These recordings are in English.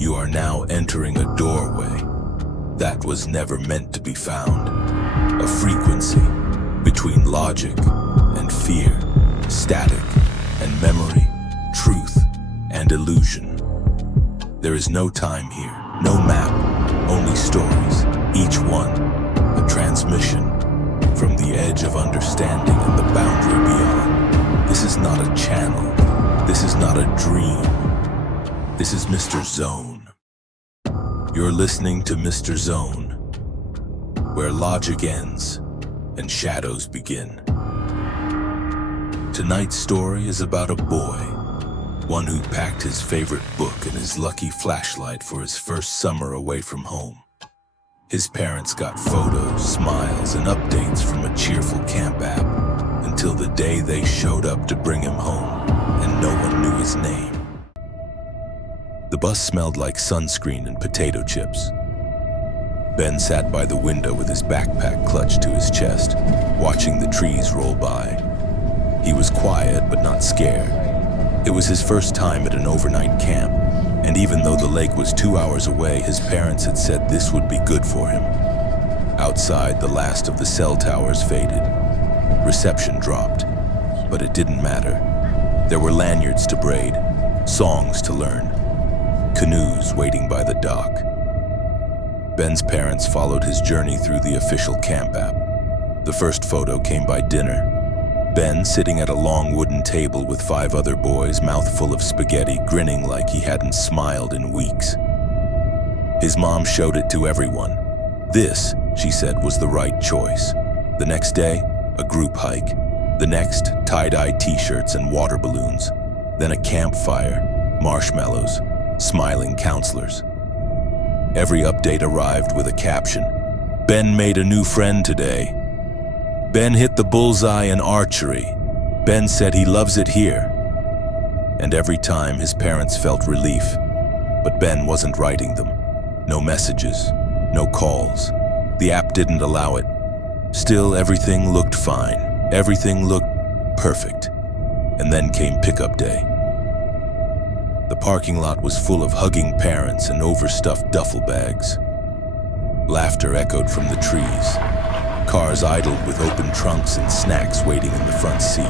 You are now entering a doorway that was never meant to be found. A frequency between logic and fear, static and memory, truth and illusion. There is no time here, no map, only stories, each one a transmission from the edge of understanding and the boundary beyond. This is not a channel. This is not a dream. This is Mr. Zone. You're listening to Mr. Zone, where logic ends and shadows begin. Tonight's story is about a boy, one who packed his favorite book and his lucky flashlight for his first summer away from home. His parents got photos, smiles, and updates from a cheerful camp app until the day they showed up to bring him home, and no one knew his name. The bus smelled like sunscreen and potato chips. Ben sat by the window with his backpack clutched to his chest, watching the trees roll by. He was quiet but not scared. It was his first time at an overnight camp, and even though the lake was 2 hours away, his parents had said this would be good for him. Outside, the last of the cell towers faded. Reception dropped, but it didn't matter. There were lanyards to braid, songs to learn, canoes waiting by the dock. Ben's parents followed his journey through the official camp app. The first photo came by dinner. Ben sitting at a long wooden table with 5 other boys, mouth full of spaghetti, grinning like he hadn't smiled in weeks. His mom showed it to everyone. This, she said, was the right choice. The next day, a group hike. The next, tie-dye t-shirts and water balloons. Then a campfire, marshmallows, smiling counselors. Every update arrived with a caption. Ben made a new friend today. Ben hit the bullseye in archery. Ben said he loves it here. And every time his parents felt relief, but Ben wasn't writing them. No messages, no calls. The app didn't allow it. Still, everything looked fine. Everything looked perfect. And then came pickup day. The parking lot was full of hugging parents and overstuffed duffel bags. Laughter echoed from the trees. Cars idled with open trunks and snacks waiting in the front seat.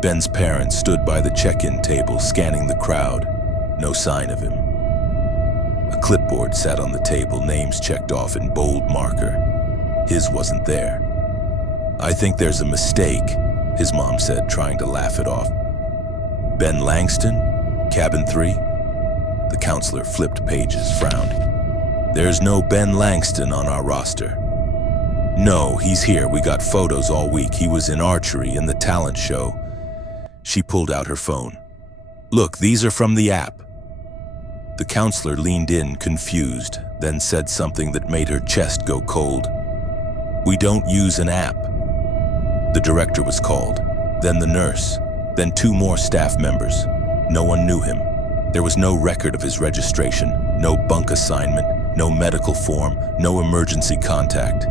Ben's parents stood by the check-in table, scanning the crowd. No sign of him. A clipboard sat on the table, names checked off in bold marker. His wasn't there. "I think there's a mistake," his mom said, trying to laugh it off. "Ben Langston? Cabin 3? The counselor flipped pages, frowned. "There's no Ben Langston on our roster." "No, he's here. We got photos all week. He was in archery in the talent show." She pulled out her phone. "Look, these are from the app." The counselor leaned in, confused, then said something that made her chest go cold. "We don't use an app." The director was called, then the nurse, then 2 more staff members. No one knew him. There was no record of his registration, no bunk assignment, no medical form, no emergency contact.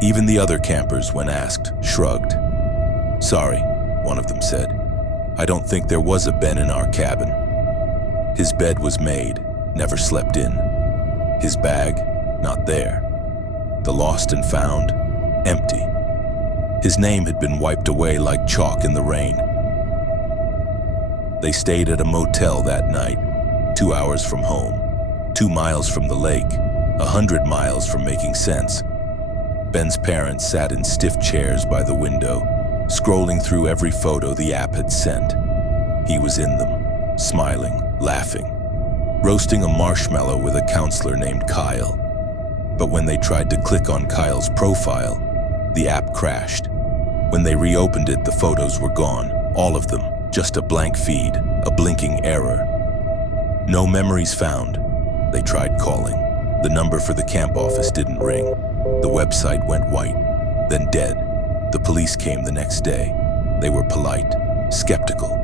Even the other campers, when asked, shrugged. "Sorry," one of them said. "I don't think there was a Ben in our cabin." His bed was made, never slept in. His bag, not there. The lost and found, empty. His name had been wiped away like chalk in the rain. They stayed at a motel that night, 2 hours from home, 2 miles from the lake, 100 miles from making sense. Ben's parents sat in stiff chairs by the window, scrolling through every photo the app had sent. He was in them, smiling, laughing, roasting a marshmallow with a counselor named Kyle. But when they tried to click on Kyle's profile, the app crashed. When they reopened it, the photos were gone, all of them, just a blank feed, a blinking error. No memories found. They tried calling. The number for the camp office didn't ring. The website went white, then dead. The police came the next day. They were polite, skeptical.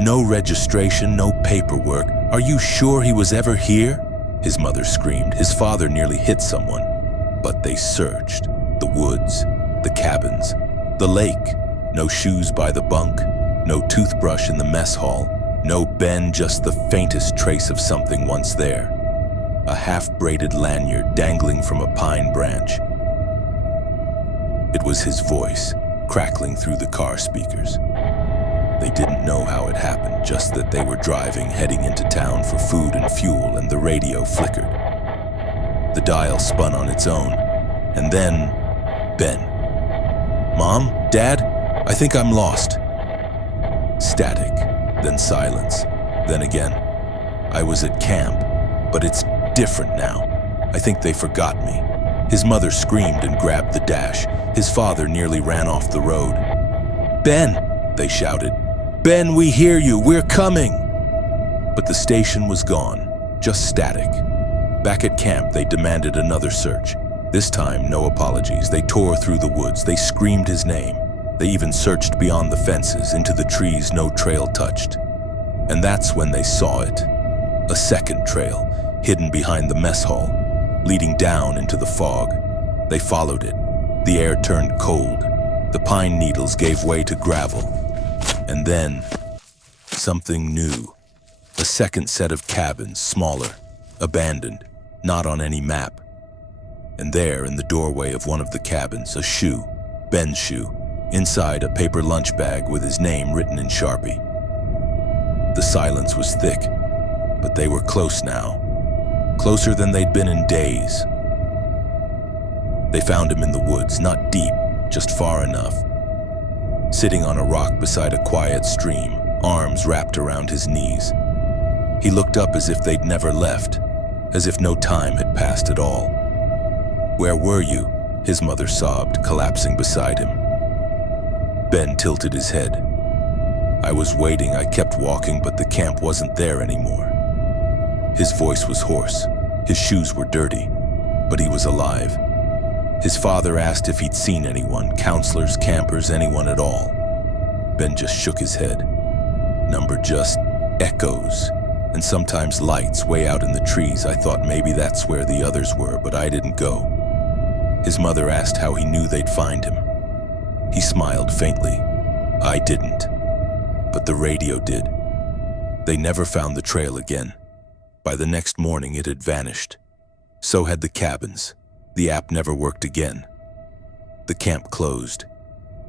"No registration, no paperwork. Are you sure he was ever here?" His mother screamed. His father nearly hit someone. But they searched. The woods, the cabins, the lake. No shoes by the bunk, no toothbrush in the mess hall. No Ben, just the faintest trace of something once there. A half-braided lanyard dangling from a pine branch. It was his voice, crackling through the car speakers. They didn't know how it happened, just that they were driving, heading into town for food and fuel, and the radio flickered. The dial spun on its own, and then Ben. "Mom? Dad? I think I'm lost." Static, then silence, then again. "I was at camp, but it's different now. I think they forgot me." His mother screamed and grabbed the dash. His father nearly ran off the road. "Ben!" they shouted. "Ben, we hear you, we're coming!" But the station was gone, just static. Back at camp, they demanded another search. This time, no apologies. They tore through the woods, they screamed his name. They even searched beyond the fences, into the trees no trail touched. And that's when they saw it. A second trail, hidden behind the mess hall, leading down into the fog. They followed it. The air turned cold. The pine needles gave way to gravel. And then, something new. A second set of cabins, smaller, abandoned, not on any map. And there, in the doorway of one of the cabins, a shoe, Ben's shoe, inside a paper lunch bag with his name written in Sharpie. The silence was thick, but they were close now. Closer than they'd been in days. They found him in the woods, not deep, just far enough. Sitting on a rock beside a quiet stream, arms wrapped around his knees. He looked up as if they'd never left, as if no time had passed at all. "Where were you?" his mother sobbed, collapsing beside him. Ben tilted his head. "I was waiting, I kept walking, but the camp wasn't there anymore." His voice was hoarse. His shoes were dirty, but he was alive. His father asked if he'd seen anyone, counselors, campers, anyone at all. Ben just shook his head. Number just echoes, and sometimes lights way out in the trees. I thought maybe that's where the others were, but I didn't go. His mother asked how he knew they'd find him. He smiled faintly. I didn't, but the radio did. They never found the trail again. By the next morning, it had vanished. So had the cabins. The app never worked again. The camp closed,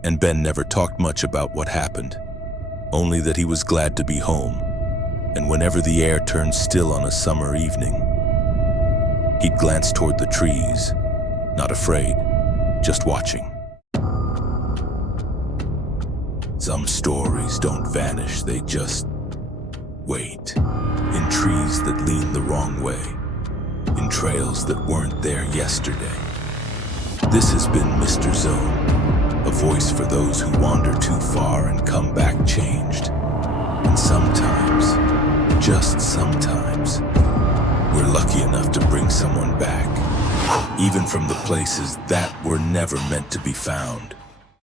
and Ben never talked much about what happened, only that he was glad to be home, and whenever the air turned still on a summer evening, he'd glance toward the trees, not afraid, just watching. Some stories don't vanish, they just wait, in trees that lean the wrong way, in trails that weren't there yesterday. This has been Mr. Zone, a voice for those who wander too far and come back changed. And sometimes, just sometimes, we're lucky enough to bring someone back, even from the places that were never meant to be found.